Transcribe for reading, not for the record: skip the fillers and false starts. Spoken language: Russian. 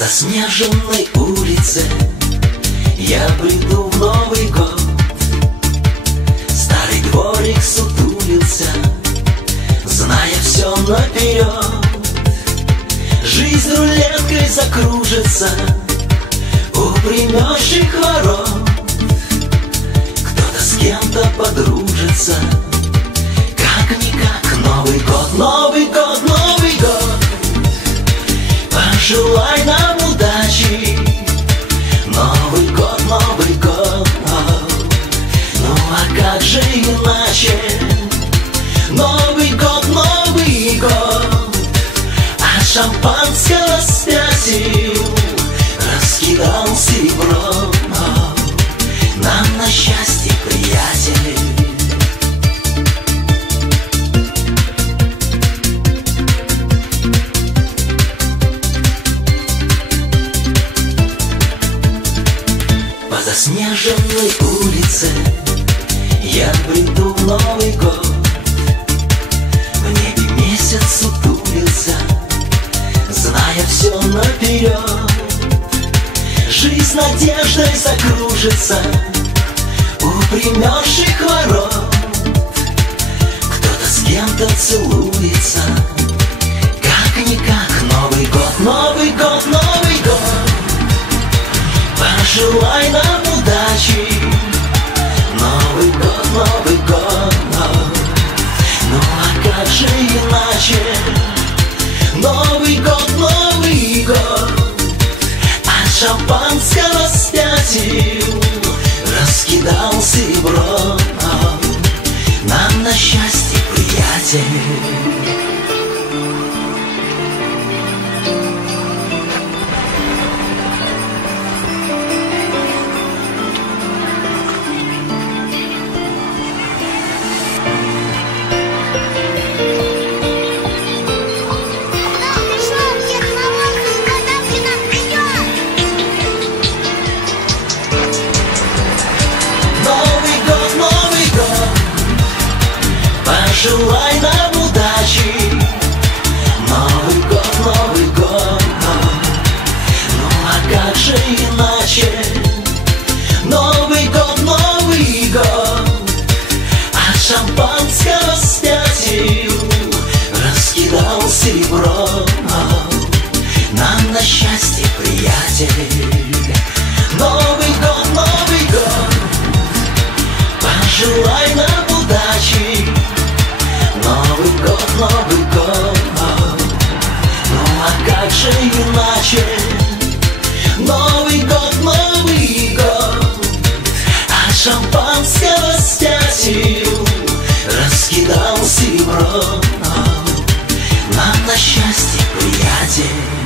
заснеженной улице я приду в Новый год. Старый дворик сутулился, зная все наперед. Жизнь рулеткой закружится у примерзших ворот. Кто-то с кем-то подружится, как-никак Новый год, Новый год, Новый год. Пожелай нам удачи, Новый год, Новый год. Ну а как же иначе? Новый год, Новый год. От шампанского спятил, раскидал серебро. Нам на счастье, приятели. По заснеженной улице я приду в Новый год. В небе месяц сутулился, зная все наперед. Жизнь надеждой закружится у примерзших ворот. Кто-то с кем-то целуется, как-никак Новый год, Новый год, Новый год. Пожелай нам удачи, Новый год, Новый год. Ну а как же иначе? Новый год, Новый год. От шампанского спятил, раскидал серебро. Нам на счастье, приятель. Желай нам удачи, Новый год, Новый год. Ну а как же иначе? Новый год, Новый год. От шампанского спятил, раскидал серебро. Нам на счастье, приятель. Новый год, Новый год. Пожелай нам удачи, Новый год, Новый год. Ну а как же иначе? Новый год, Новый год. От шампанского спятил, раскидал серебро. Нам на счастье, приятель.